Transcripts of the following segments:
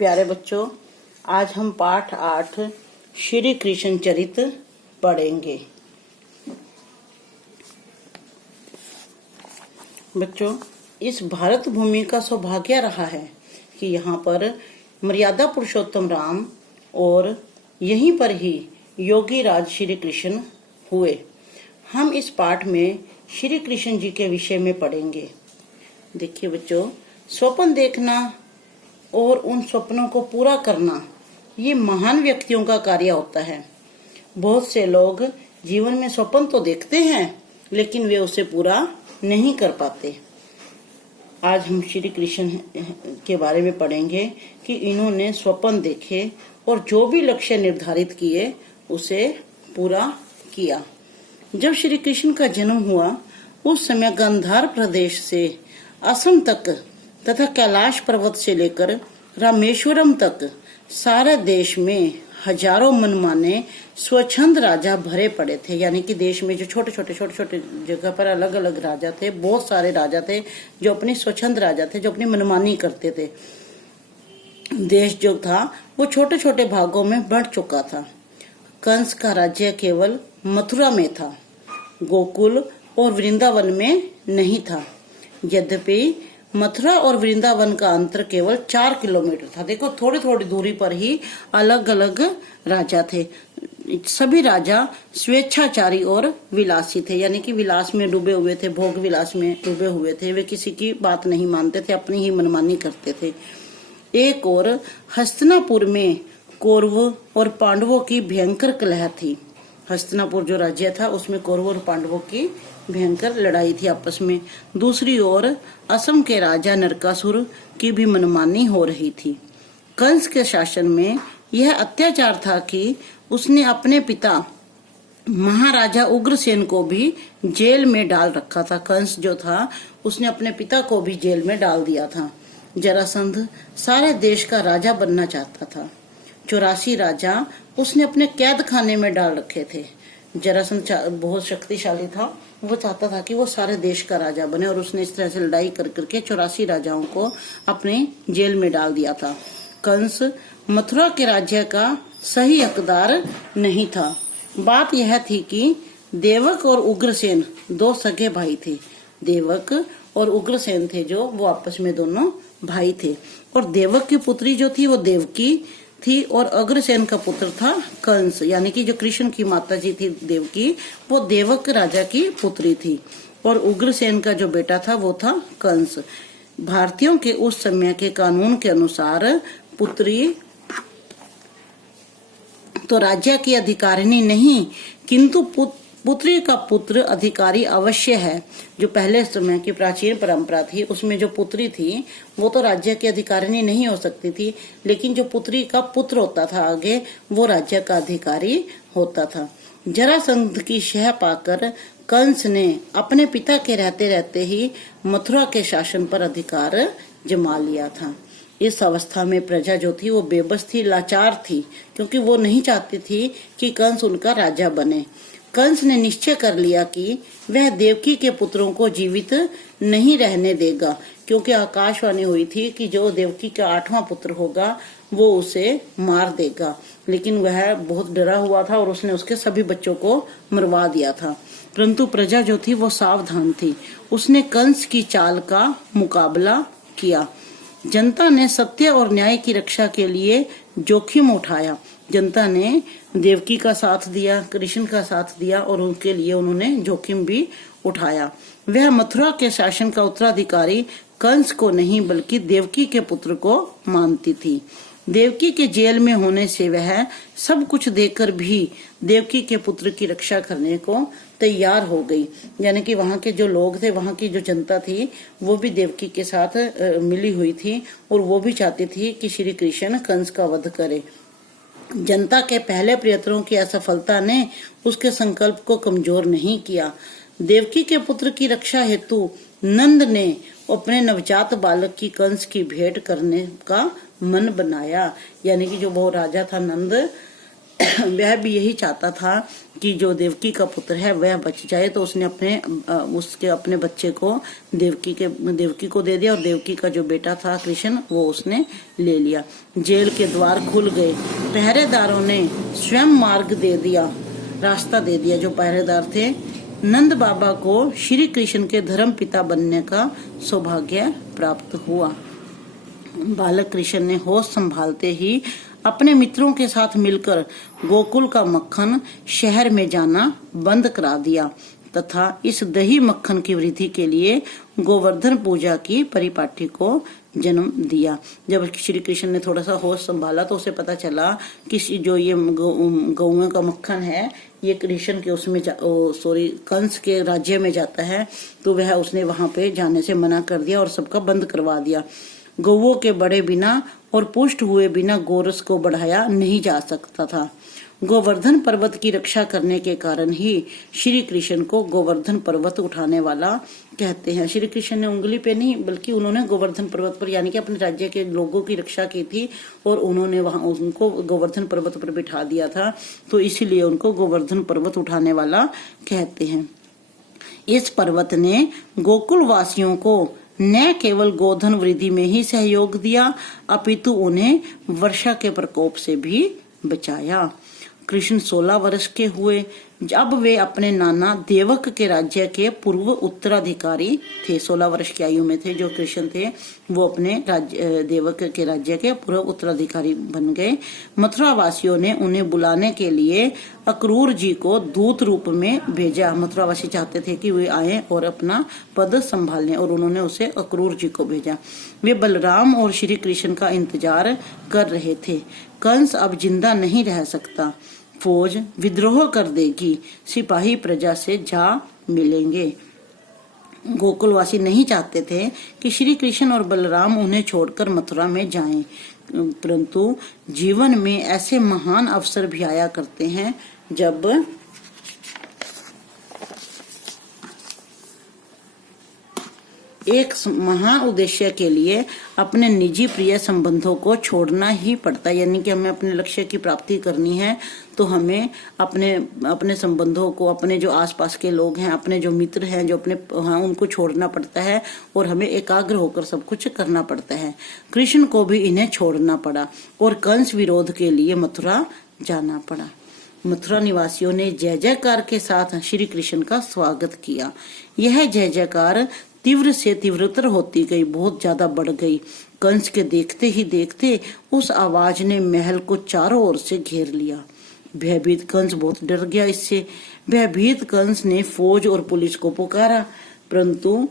प्यारे बच्चों, आज हम पाठ 8 श्री कृष्ण चरित पढ़ेंगे। बच्चों, इस भारत भूमि का सौभाग्य रहा है कि यहाँ पर मर्यादा पुरुषोत्तम राम और यहीं पर ही योगी राज श्री कृष्ण हुए। हम इस पाठ में श्री कृष्ण जी के विषय में पढ़ेंगे। देखिए बच्चों, स्वप्न देखना और उन स्वप्नों को पूरा करना ये महान व्यक्तियों का कार्य होता है। बहुत से लोग जीवन में स्वप्न तो देखते हैं लेकिन वे उसे पूरा नहीं कर पाते। आज हम श्री कृष्ण के बारे में पढ़ेंगे कि इन्होंने स्वप्न देखे और जो भी लक्ष्य निर्धारित किए उसे पूरा किया। जब श्री कृष्ण का जन्म हुआ उस समय गांधार प्रदेश से असम तक तथा कैलाश पर्वत से लेकर रामेश्वरम तक सारे देश में हजारों मनमाने स्वच्छंद राजा भरे पड़े थे। यानी कि देश में जो छोटे छोटे जगह पर अलग अलग राजा थे, बहुत सारे राजा थे जो अपनी स्वच्छंद राजा थे, जो अपनी मनमानी करते थे। देश जो था वो छोटे छोटे भागों में बढ़ चुका था। कंस का राज्य केवल मथुरा में था, गोकुल और वृंदावन में नहीं था। यद्यपि मथुरा और वृंदावन का अंतर केवल 4 किलोमीटर था। देखो, थोड़ी थोड़ी दूरी पर ही अलग अलग राजा थे। सभी राजा स्वेच्छाचारी और विलासी थे, यानी कि विलास में डूबे हुए थे, भोग विलास में डूबे हुए थे। वे किसी की बात नहीं मानते थे, अपनी ही मनमानी करते थे। एक और हस्तिनापुर में कौरव और पांडवों की भयंकर कलह थी। हस्तिनापुर जो राज्य था उसमें कौरवों और पांडवों की भयंकर लड़ाई थी आपस में। दूसरी ओर असम के राजा नरकासुर की भी मनमानी हो रही थी। कंस के शासन में यह अत्याचार था कि उसने अपने पिता महाराजा उग्रसेन को भी जेल में डाल रखा था। कंस जो था उसने अपने पिता को भी जेल में डाल दिया था। जरासंध सारे देश का राजा बनना चाहता था। 84 राजा उसने अपने कैद खाने में डाल रखे थे। जरासंध बहुत शक्तिशाली था, वो चाहता था कि वो सारे देश का राजा बने और उसने इस तरह से लड़ाई कर करके 84 राजाओं को अपने जेल में डाल दिया था। कंस मथुरा के राज्य का सही हकदार नहीं था। बात यह थी कि देवक और उग्रसेन 2 सगे भाई थे। देवक और उग्रसेन थे जो वो आपस में दोनों भाई थे, और देवक की पुत्री जो थी वो देवकी थी और अग्रसेन का पुत्र था कंस। यानी कि जो कृष्ण की माता जी थी देवकी, वो देवक राजा की पुत्री थी, और उग्रसेन का जो बेटा था वो था कंस। भारतीयों के उस समय के कानून के अनुसार पुत्री तो राज्य की अधिकारिणी नहीं, किंतु पुत्री का पुत्र अधिकारी अवश्य है। जो पहले समय की प्राचीन परंपरा थी उसमें जो पुत्री थी वो तो राज्य की अधिकारिणी नहीं हो सकती थी, लेकिन जो पुत्री का पुत्र होता था आगे वो राज्य का अधिकारी होता था। जरासंध की शह पाकर कंस ने अपने पिता के रहते रहते ही मथुरा के शासन पर अधिकार जमा लिया था। इस अवस्था में प्रजा जो थी वो बेबस थी, लाचार थी, क्योंकि वो नहीं चाहती थी कि कंस उनका राजा बने। कंस ने निश्चय कर लिया कि वह देवकी के पुत्रों को जीवित नहीं रहने देगा, क्योंकि आकाशवाणी हुई थी कि जो देवकी का 8वां पुत्र होगा वो उसे मार देगा। लेकिन वह बहुत डरा हुआ था और उसने उसके सभी बच्चों को मरवा दिया था। परंतु प्रजा जो थी वो सावधान थी। उसने कंस की चाल का मुकाबला किया। जनता ने सत्य और न्याय की रक्षा के लिए जोखिम उठाया। जनता ने देवकी का साथ दिया, कृष्ण का साथ दिया, और उनके लिए उन्होंने जोखिम भी उठाया। वह मथुरा के शासन का उत्तराधिकारी कंस को नहीं बल्कि देवकी के पुत्र को मानती थी। देवकी के जेल में होने से वह सब कुछ देकर भी देवकी के पुत्र की रक्षा करने को तैयार हो गई। यानी कि वहाँ के जो लोग थे, वहाँ की जो जनता थी वो भी देवकी के साथ मिली हुई थी और वो भी चाहती थी कि श्री कृष्ण कंस का वध करे। जनता के पहले प्रयत्नों की असफलता ने उसके संकल्प को कमजोर नहीं किया। देवकी के पुत्र की रक्षा हेतु नंद ने अपने नवजात बालक की कंस की भेंट करने का मन बनाया। यानी कि जो वो राजा था नंद, वह भी यही चाहता था कि जो देवकी का पुत्र है वह बच जाए, तो उसने अपने बच्चे को देवकी को दे दिया और देवकी का जो बेटा था कृष्ण वो उसने ले लिया। जेल के द्वार खुल गए, पहरेदारों ने स्वयं मार्ग दे दिया, रास्ता दे दिया। जो पहरेदार थे, नंद बाबा को श्री कृष्ण के धर्म पिता बनने का सौभाग्य प्राप्त हुआ। बालक कृष्ण ने होश संभालते ही अपने मित्रों के साथ मिलकर गोकुल का मक्खन शहर में जाना बंद करा दिया तथा इस दही मक्खन की वृद्धि के लिए गोवर्धन पूजा की परिपाटी को जन्म दिया। जब श्री कृष्ण ने थोड़ा सा होश संभाला तो उसे पता चला कि जो ये गौओं का मक्खन है ये कृष्ण के उसमें कंस के राज्य में जाता है, तो वह उसने वहां पे जाने से मना कर दिया और सबका बंद करवा दिया। गौओं के बड़े बिना और पुष्ट हुए बिना गोरस को बढ़ाया नहीं जा सकता था। गोवर्धन पर्वत की रक्षा करने के कारण ही श्री कृष्ण को गोवर्धन पर्वत उठाने वाला कहते हैं। श्री कृष्ण ने उंगली पे नहीं बल्कि उन्होंने गोवर्धन पर्वत पर यानी कि अपने राज्य के लोगों की रक्षा की थी और उन्होंने वहां उनको गोवर्धन पर्वत पर बिठा दिया था, तो इसीलिए उनको गोवर्धन पर्वत उठाने वाला कहते हैं। इस पर्वत ने गोकुल वासियों को न केवल गोधन वृद्धि में ही सहयोग दिया अपितु उन्हें वर्षा के प्रकोप से भी बचाया। कृष्ण 16 वर्ष के हुए जब वे अपने नाना देवक के राज्य के पूर्व उत्तराधिकारी थे। 16 वर्ष की आयु में थे जो कृष्ण थे, वो अपने देवक के राज्य के पूर्व उत्तराधिकारी बन गए। मथुरा वासियों ने उन्हें बुलाने के लिए अक्रूर जी को दूत रूप में भेजा। मथुरा वासी चाहते थे कि वे आए और अपना पद संभालें और उन्होंने उसे अक्रूर जी को भेजा। वे बलराम और श्री कृष्ण का इंतजार कर रहे थे। कंस अब जिंदा नहीं रह सकता, फौज विद्रोह कर देगी, सिपाही प्रजा से जा मिलेंगे। गोकुलवासी नहीं चाहते थे कि श्री कृष्ण और बलराम उन्हें छोड़कर मथुरा में जाएं, परंतु जीवन में ऐसे महान अवसर भी आया करते हैं जब एक महान उद्देश्य के लिए अपने निजी प्रिय संबंधों को छोड़ना ही पड़ता है। यानी कि हमें अपने लक्ष्य की प्राप्ति करनी है तो हमें अपने संबंधों को, अपने जो आसपास के लोग हैं, अपने जो मित्र हैं, जो अपने उनको छोड़ना पड़ता है और हमें एकाग्र होकर सब कुछ करना पड़ता है। कृष्ण को भी इन्हें छोड़ना पड़ा और कंस विरोध के लिए मथुरा जाना पड़ा। मथुरा निवासियों ने जय जयकार के साथ श्री कृष्ण का स्वागत किया। यह जय जयकार तीव्र से तीव्रतर होती गई, बहुत ज्यादा बढ़ गई। कंस के देखते ही देखते उस आवाज ने महल को चारों ओर से घेर लिया। भयभीत कंस बहुत डर गया इससे। भयभीत कंस ने फौज और पुलिस को पुकारा, परंतु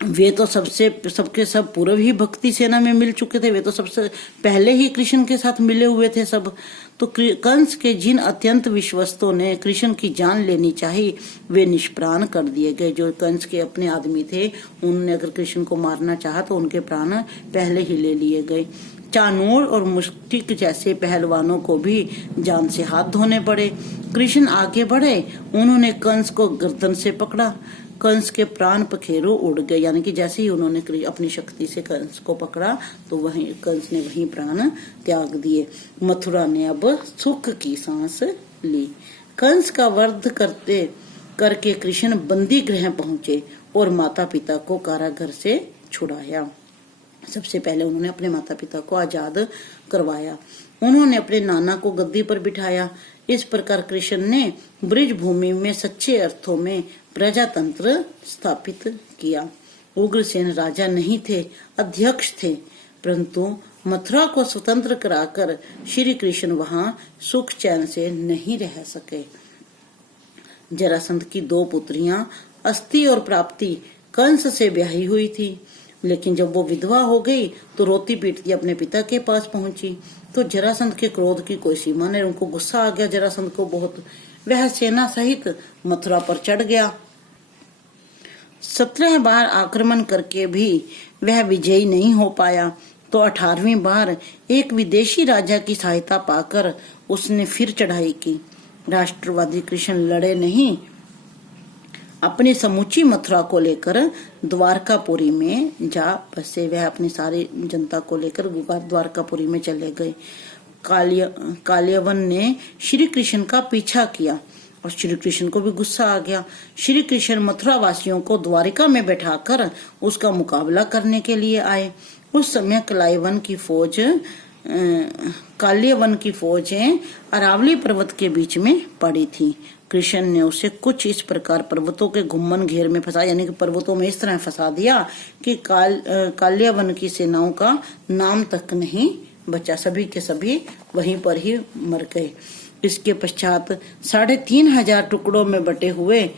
वे तो सबके सब पूर्व ही भक्ति सेना में मिल चुके थे। वे तो सबसे पहले ही कृष्ण के साथ मिले हुए थे सब। तो कंस के जिन अत्यंत विश्वस्तों ने कृष्ण की जान लेनी चाहिए वे निष्प्राण कर दिए गए। जो कंस के अपने आदमी थे उन्होंने अगर कृष्ण को मारना चाहा तो उनके प्राण पहले ही ले लिए गए। चाणूर और मुष्टिक जैसे पहलवानों को भी जान से हाथ धोने पड़े। कृष्ण आगे बढ़े, उन्होंने कंस को गर्दन से पकड़ा। कंस के प्राण पखेरु उड़ गए, यानी कि जैसे ही उन्होंने अपनी शक्ति से कंस को पकड़ा तो वहीं कंस ने वहीं प्राण त्याग दिए। मथुरा ने अब सुख की सांस ली। कंस का वध करके कृष्ण बंदी गृह पहुंचे और माता पिता को कारागार से छुड़ाया। सबसे पहले उन्होंने अपने माता पिता को आजाद करवाया। उन्होंने अपने नाना को गद्दी पर बिठाया। इस प्रकार कृष्ण ने ब्रिज भूमि में सच्चे अर्थों में प्रजातंत्र स्थापित किया। उग्रसेन राजा नहीं थे, अध्यक्ष थे, परंतु मथुरा को स्वतंत्र कराकर श्री कृष्ण वहां सुख चैन से नहीं रह सके। जरासंध की 2 पुत्रियां अस्ति और प्राप्ति कंस से ब्याही हुई थी, लेकिन जब वो विधवा हो गई तो रोती पीटती अपने पिता के पास पहुंची। तो जरासंध के क्रोध की कोई सीमा नहीं, उनको गुस्सा आ गया जरासंध को बहुत। वह सेना सहित मथुरा पर चढ़ गया। 17 बार आक्रमण करके भी वह विजयी नहीं हो पाया, तो 18वीं बार एक विदेशी राजा की सहायता पाकर उसने फिर चढ़ाई की। राष्ट्रवादी कृष्ण लड़े नहीं, अपनी समूची मथुरा को लेकर द्वारकापुरी में जा बसे। वह अपनी सारी जनता को लेकर द्वारकापुरी में चले गए। कालियवन ने श्री कृष्ण का पीछा किया। और श्री कृष्ण को भी गुस्सा आ गया। श्री कृष्ण मथुरा वासियों को द्वारिका में बैठाकर उसका मुकाबला करने के लिए आए। उस समय काल्यवन की फौजें अरावली पर्वत के बीच में पड़ी थी। कृष्ण ने उसे कुछ इस प्रकार पर्वतों के घुम्मन घेर में फंसा, यानी कि पर्वतों में इस तरह फंसा दिया कि काल्यवन की सेनाओं का नाम तक नहीं बचा, सभी के सभी वहीं पर ही मर गए। इसके पश्चात 3,500 टुकड़ों में बटे हुए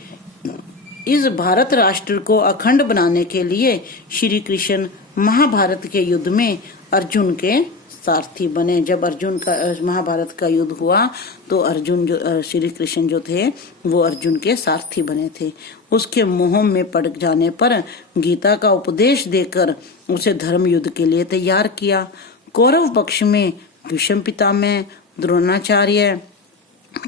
इस भारत राष्ट्र को अखंड बनाने के लिए श्री कृष्ण महाभारत के युद्ध में अर्जुन के सारथी बने। जब अर्जुन का महाभारत का युद्ध हुआ तो अर्जुन जो श्री कृष्ण जो थे वो अर्जुन के सारथी बने थे। उसके मोह में पड़ जाने पर गीता का उपदेश देकर उसे धर्म युद्ध के लिए तैयार किया। कौरव पक्ष में भीष्म पितामह, द्रोणाचार्य,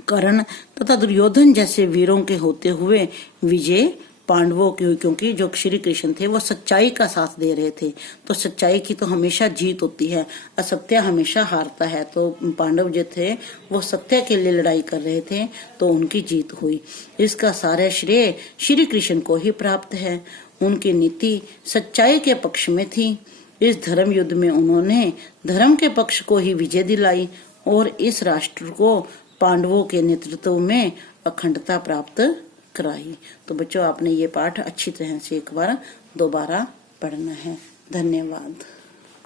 कर्ण तथा दुर्योधन जैसे वीरों के होते हुए विजय पांडवों की हुई, क्योंकि जो श्री कृष्ण थे वो सच्चाई का साथ दे रहे थे। तो सच्चाई की तो हमेशा जीत होती है, असत्य हमेशा हारता है। तो पांडव जो थे वो सत्य के लिए लड़ाई कर रहे थे तो उनकी जीत हुई। इसका सारा श्रेय श्री कृष्ण को ही प्राप्त है। उनकी नीति सच्चाई के पक्ष में थी। इस धर्म युद्ध में उन्होंने धर्म के पक्ष को ही विजय दिलाई और इस राष्ट्र को पांडवों के नेतृत्व में अखंडता प्राप्त कराई। तो बच्चों, आपने ये पाठ अच्छी तरह से एक बार दोबारा पढ़ना है। धन्यवाद।